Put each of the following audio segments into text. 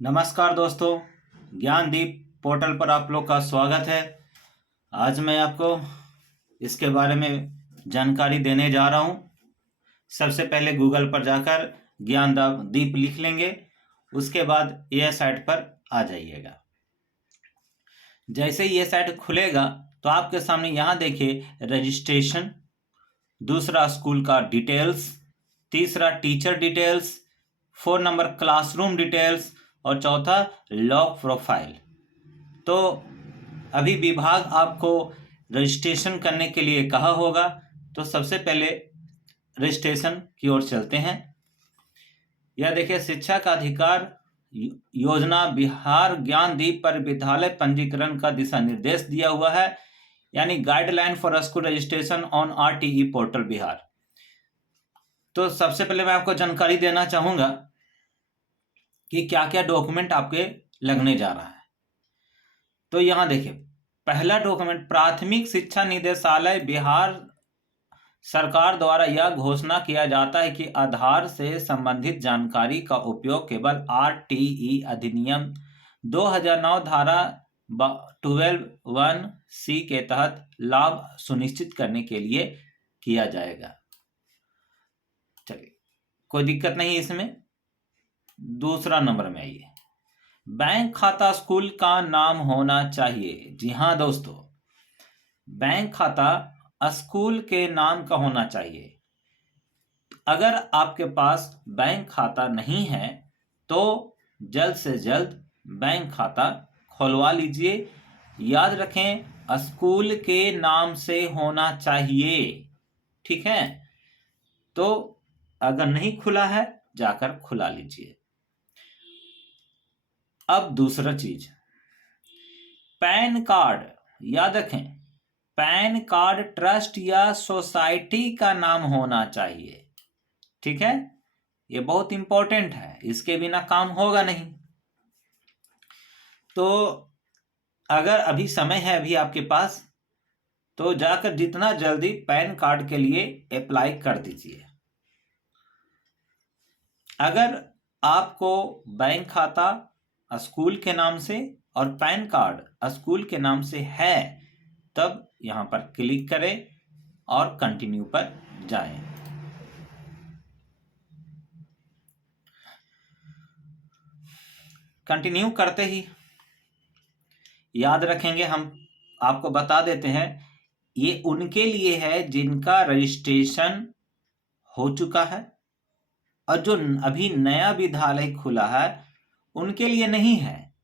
नमस्कार दोस्तों, ज्ञानदीप पोर्टल पर आप लोग का स्वागत है। आज मैं आपको इसके बारे में जानकारी देने जा रहा हूँ। सबसे पहले गूगल पर जाकर ज्ञानदीप लिख लेंगे, उसके बाद यह साइट पर आ जाइएगा। जैसे ही ये साइट खुलेगा तो आपके सामने यहाँ देखिए रजिस्ट्रेशन, दूसरा स्कूल का डिटेल्स, तीसरा teacher details, 4 number classroom details और चौथा लॉग प्रोफाइल। तो अभी विभाग आपको रजिस्ट्रेशन करने के लिए कहा होगा, तो सबसे पहले रजिस्ट्रेशन की ओर चलते हैं। यह देखिए शिक्षा का अधिकार योजना बिहार ज्ञानदीप पर विद्यालय पंजीकरण का दिशा निर्देश दिया हुआ है, यानी guideline for school registration on RTE portal Bihar. तो सबसे पहले मैं आपको जानकारी देना चाहूंगा कि क्या क्या डॉक्यूमेंट आपके लगने जा रहा है। तो यहाँ देखिए, पहला डॉक्यूमेंट, प्राथमिक शिक्षा निदेशालय बिहार सरकार द्वारा यह घोषणा किया जाता है कि आधार से संबंधित जानकारी का उपयोग केवल आरटीई अधिनियम 2009 धारा 12(1)(c) के तहत लाभ सुनिश्चित करने के लिए किया जाएगा। चलिए, कोई दिक्कत नहीं इसमें। दूसरा नंबर में आइए, बैंक खाता स्कूल का नाम होना चाहिए। जी हाँ दोस्तों, बैंक खाता स्कूल के नाम का होना चाहिए। अगर आपके पास बैंक खाता नहीं है तो जल्द से जल्द बैंक खाता खुलवा लीजिए। याद रखें, स्कूल के नाम से होना चाहिए, ठीक है। तो अगर नहीं खुला है जाकर खुला लीजिए। अब दूसरा चीज, पैन कार्ड। याद रखें, पैन कार्ड ट्रस्ट या सोसाइटी का नाम होना चाहिए, ठीक है। ये बहुत इंपॉर्टेंट है, इसके बिना काम होगा नहीं। तो अगर अभी समय है अभी आपके पास, तो जाकर जितना जल्दी पैन कार्ड के लिए अप्लाई कर दीजिए। अगर आपको बैंक खाता स्कूल के नाम से और पैन कार्ड स्कूल के नाम से है, तब यहां पर क्लिक करें और कंटिन्यू पर जाएं। कंटिन्यू करते ही याद रखेंगे, हम आपको बता देते हैं, ये उनके लिए है जिनका रजिस्ट्रेशन हो चुका है, और जो अभी नया विद्यालय खुला है उनके लिए नहीं है,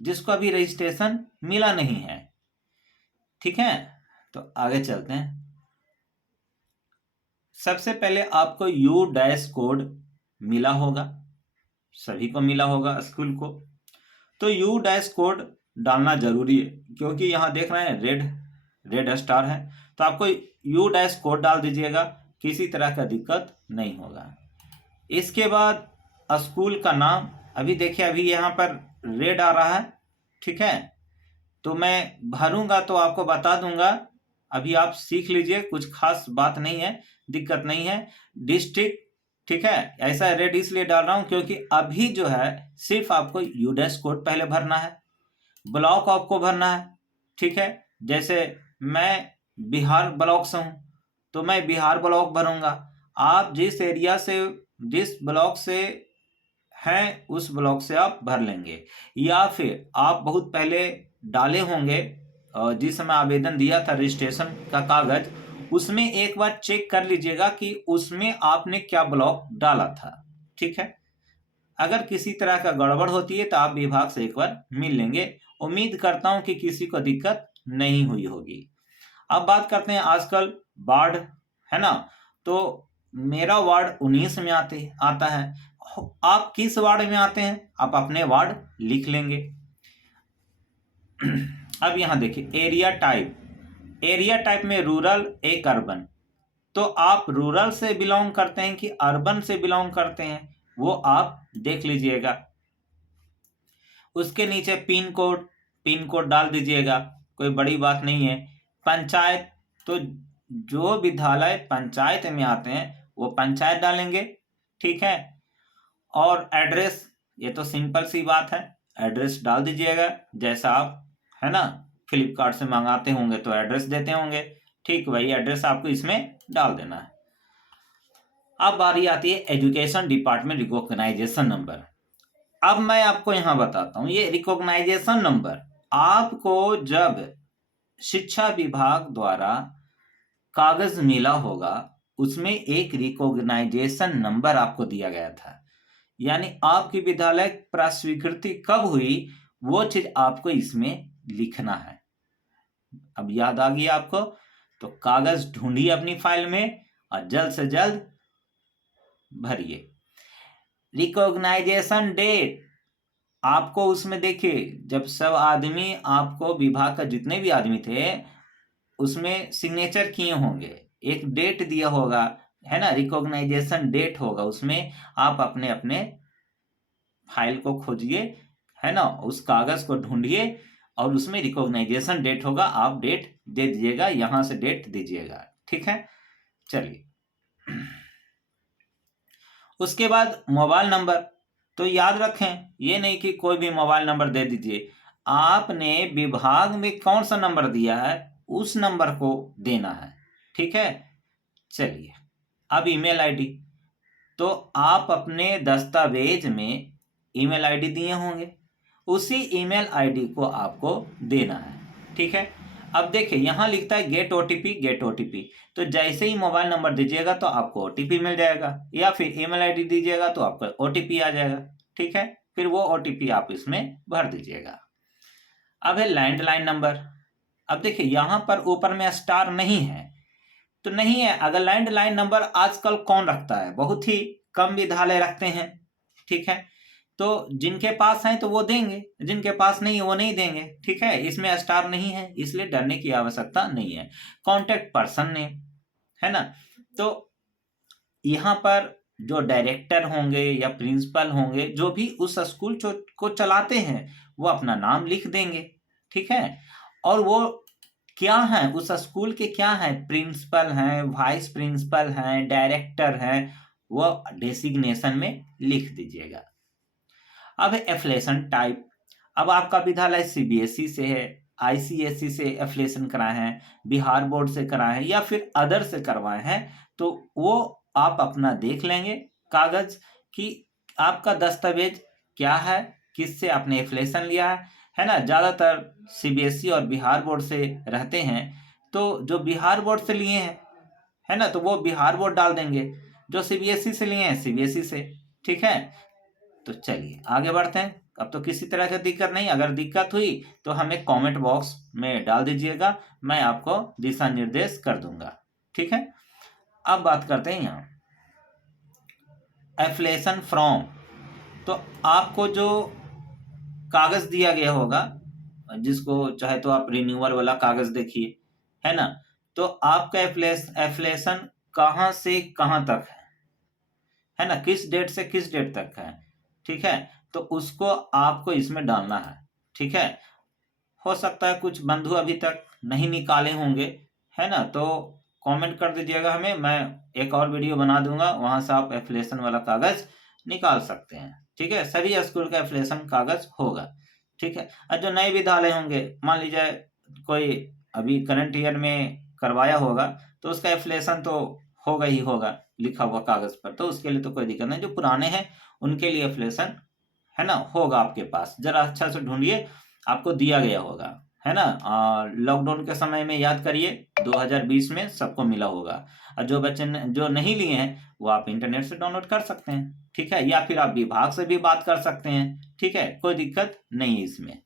जिसको अभी रजिस्ट्रेशन मिला नहीं है, ठीक है। तो आगे चलते हैं। सबसे पहले आपको यू डैश कोड मिला होगा, सभी को मिला होगा स्कूल को। तो यू डैश कोड डालना जरूरी है, क्योंकि यहाँ देख रहे हैं रेड स्टार है, तो आपको यू डैश कोड डाल दीजिएगा, किसी तरह का दिक्कत नहीं होगा। इसके बाद स्कूल का नाम, अभी देखिए अभी यहाँ पर रेड आ रहा है, ठीक है। तो मैं भरूंगा तो आपको बता दूंगा, अभी आप सीख लीजिए, कुछ खास बात नहीं है, दिक्कत नहीं है। डिस्ट्रिक्ट, ठीक है, ऐसा रेड इसलिए डाल रहा हूं क्योंकि अभी जो है सिर्फ आपको यूडेस कोड पहले भरना है, ब्लॉक आपको भरना है, ठीक है। जैसे मैं बिहार ब्लॉक से हूं तो मैं बिहार ब्लॉक भरूंगा। आप जिस एरिया से, जिस ब्लॉक से हैं उस ब्लॉक से आप भर लेंगे, या फिर आप बहुत पहले डाले होंगे जिस समय आवेदन दिया था रजिस्ट्रेशन का कागज, उसमें एक बार चेक कर लीजिएगा कि उसमें आपने क्या ब्लॉक डाला था, ठीक है। अगर किसी तरह का गड़बड़ होती है तो आप विभाग से एक बार मिल लेंगे। उम्मीद करता हूं कि किसी को दिक्कत नहीं हुई होगी। अब बात करते हैं, आजकल वार्ड है ना, तो मेरा वार्ड 19 में आता है। आप किस वार्ड में आते हैं, आप अपने वार्ड लिख लेंगे। अब यहां देखिए एरिया टाइप में रूरल एक अर्बन, तो आप रूरल से बिलोंग करते हैं कि अर्बन से बिलोंग करते हैं वो आप देख लीजिएगा। उसके नीचे पिन कोड डाल दीजिएगा, कोई बड़ी बात नहीं है। पंचायत, तो जो विद्यालय पंचायत में आते हैं वो पंचायत डालेंगे, ठीक है। और एड्रेस ये तो सिंपल सी बात है, एड्रेस डाल दीजिएगा जैसा आप है ना फ्लिपकार्ट से मंगाते होंगे तो एड्रेस देते होंगे, ठीक वही एड्रेस आपको इसमें डाल देना है। अब बारी आती है एजुकेशन डिपार्टमेंट रिकॉग्नाइजेशन नंबर। अब मैं आपको यहां बताता हूं, ये रिकॉग्नाइजेशन नंबर आपको जब शिक्षा विभाग द्वारा कागज मिला होगा उसमें एक रिकॉग्नाइजेशन नंबर आपको दिया गया था, यानी आपकी विद्यालय प्रस्वीकृति कब हुई वो चीज आपको इसमें लिखना है। अब याद आ गया आपको, तो कागज ढूंढिए अपनी फाइल में और जल्द से जल्द भरिए। रिकॉग्नाइजेशन डेट आपको उसमें देखिए, जब सब आदमी आपको विभाग का जितने भी आदमी थे उसमें सिग्नेचर किए होंगे, एक डेट दिया होगा है ना, रिकॉग्नाइजेशन डेट होगा, उसमें आप अपने अपने फाइल को खोजिए है ना, उस कागज को ढूंढिए और उसमें रिकॉग्नाइजेशन डेट होगा, आप डेट दे दीजिएगा, यहां से डेट दीजिएगा, ठीक है। चलिए उसके बाद मोबाइल नंबर, तो याद रखें ये नहीं कि कोई भी मोबाइल नंबर दे दीजिए, आपने विभाग में कौन सा नंबर दिया है उस नंबर को देना है, ठीक है। चलिए अब ईमेल आईडी, तो आप अपने दस्तावेज में ईमेल आईडी दिए होंगे, उसी ईमेल आईडी को आपको देना है, ठीक है। अब देखिए यहां लिखता है गेट ओटीपी, गेट ओटीपी, तो जैसे ही मोबाइल नंबर दीजिएगा तो आपको ओटीपी मिल जाएगा, या फिर ईमेल आईडी दीजिएगा तो आपको ओटीपी आ जाएगा, ठीक है। फिर वो ओटीपी आप इसमें भर दीजिएगा। अब है लैंडलाइन नंबर। अब देखिए यहां पर ऊपर में स्टार नहीं है तो नहीं है, अगर लैंडलाइन नंबर आजकल कौन रखता है, बहुत ही कम विद्यालय रखते हैं, ठीक है। तो जिनके पास है तो वो देंगे, जिनके पास नहीं है वो नहीं देंगे, ठीक है। इसमें स्टार नहीं है इसलिए डरने की आवश्यकता नहीं है। कॉन्टेक्ट पर्सन नेम है ना, तो यहाँ पर जो डायरेक्टर होंगे या प्रिंसिपल होंगे जो भी उस स्कूल को चलाते हैं वो अपना नाम लिख देंगे, ठीक है। और वो क्या है उस स्कूल के, क्या है, प्रिंसिपल हैं, वाइस प्रिंसिपल हैं, डायरेक्टर हैं, वो डेसिग्नेशन में लिख दीजिएगा। अब है एफिलिएशन टाइप, अब आपका विद्यालय सीबीएसई से है, आईसीएसई से एफिलिएशन कराए हैं, बिहार बोर्ड से कराए हैं या फिर अदर से करवाए हैं, तो वो आप अपना देख लेंगे कागज कि आपका दस्तावेज क्या है, किससे आपने एफिलिएशन लिया है ना। ज्यादातर सीबीएसई और बिहार बोर्ड से रहते हैं, तो जो बिहार बोर्ड से लिए हैं है ना तो वो बिहार बोर्ड डाल देंगे, जो सीबीएसई से लिए हैं सीबीएसई से, ठीक है। तो चलिए आगे बढ़ते हैं। अब तो किसी तरह की दिक्कत नहीं, अगर दिक्कत हुई तो हमें कमेंट बॉक्स में डाल दीजिएगा, मैं आपको दिशा निर्देश कर दूंगा, ठीक है। अब बात करते हैं यहाँ एफिलिएशन फॉर्म, तो आपको जो कागज दिया गया होगा, जिसको चाहे तो आप रिन्यूअल वाला कागज देखिए है ना, तो आपका एफिलिएशन कहाँ से कहाँ तक है ना, किस डेट से किस डेट तक है, ठीक है। तो उसको आपको इसमें डालना है, ठीक है। हो सकता है कुछ बंधु अभी तक नहीं निकाले होंगे है ना, तो कमेंट कर दीजिएगा हमें, मैं एक और वीडियो बना दूंगा, वहां से आप एफिलिएशन वाला कागज निकाल सकते हैं, ठीक है। सभी स्कूल का एफिलिएशन कागज होगा, ठीक है। और जो नए विद्यालय होंगे, मान लीजिए कोई अभी करंट ईयर में करवाया होगा तो उसका एफिलिएशन तो होगा ही होगा लिखा हुआ कागज पर, तो उसके लिए तो कोई दिक्कत नहीं। जो पुराने हैं उनके लिए एफिलिएशन है ना होगा आपके पास, जरा अच्छा से ढूंढिए, आपको दिया गया होगा है ना। लॉकडाउन के समय में याद करिए 2020 में सबको मिला होगा, और जो बच्चे जो नहीं लिए हैं वो आप इंटरनेट से डाउनलोड कर सकते हैं, ठीक है, या फिर आप विभाग से भी बात कर सकते हैं, ठीक है, कोई दिक्कत नहीं है इसमें।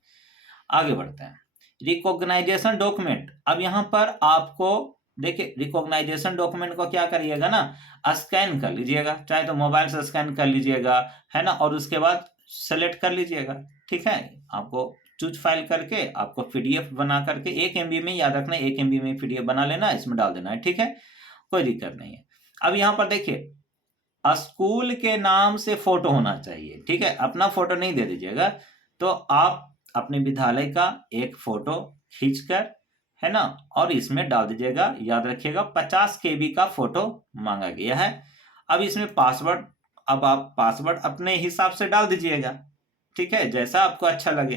आगे बढ़ते हैं रिकॉग्नाइजेशन डॉक्यूमेंट। अब यहाँ पर आपको देखिए रिकॉग्नाइजेशन डॉक्यूमेंट को क्या करिएगा ना, स्कैन कर लीजिएगा, चाहे तो मोबाइल से स्कैन कर लीजिएगा है ना, और उसके बाद सेलेक्ट कर लीजिएगा, ठीक है। आपको चूज फाइल करके आपको पीडीएफ बना करके 1 MB में, याद रखना 1 MB में पीडीएफ बना लेना, इसमें डाल देना है, ठीक है, कोई दिक्कत नहीं है। अब यहाँ पर देखिए स्कूल के नाम से फोटो होना चाहिए, ठीक है, अपना फोटो नहीं दे दीजिएगा, तो आप अपने विद्यालय का एक फोटो खींचकर है ना और इसमें डाल दीजिएगा। याद रखिएगा 50 KB का फोटो मांगा गया है। अब इसमें पासवर्ड अब आप पासवर्ड अपने हिसाब से डाल दीजिएगा, ठीक है, जैसा आपको अच्छा लगे।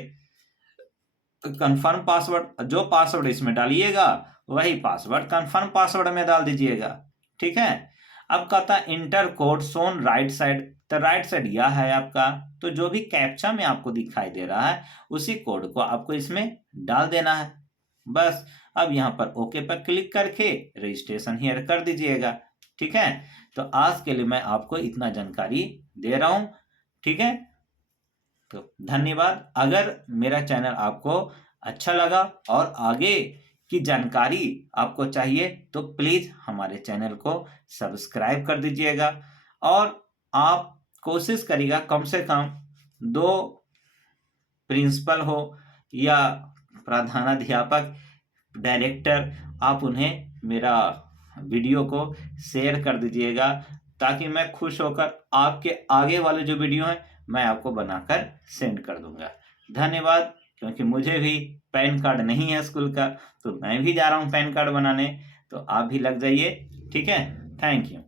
तो कंफर्म पासवर्ड, जो पासवर्ड इसमें डालिएगा वही पासवर्ड कंफर्म पासवर्ड में डाल दीजिएगा, ठीक है। अब कहता है inter code shown right side, तो राइट साइड यह है आपका, तो जो भी कैप्चा में आपको दिखाई दे रहा है उसी कोड को आपको इसमें डाल देना है, बस। अब यहाँ पर ओके पर क्लिक करके रजिस्ट्रेशन हियर कर दीजिएगा, ठीक है। तो आज के लिए मैं आपको इतना जानकारी दे रहा हूं, ठीक है। तो धन्यवाद। अगर मेरा चैनल आपको अच्छा लगा और आगे की जानकारी आपको चाहिए तो प्लीज हमारे चैनल को सब्सक्राइब कर दीजिएगा, और आप कोशिश करिएगा कम से कम 2 प्रिंसिपल हो या प्रधानाध्यापक, डायरेक्टर, आप उन्हें मेरा वीडियो को शेयर कर दीजिएगा, ताकि मैं खुश होकर आपके आगे वाले जो वीडियो हैं मैं आपको बनाकर सेंड कर दूंगा। धन्यवाद। क्योंकि मुझे भी पैन कार्ड नहीं है स्कूल का, तो मैं भी जा रहा हूँ पैन कार्ड बनाने, तो आप भी लग जाइए, ठीक है। Thank you.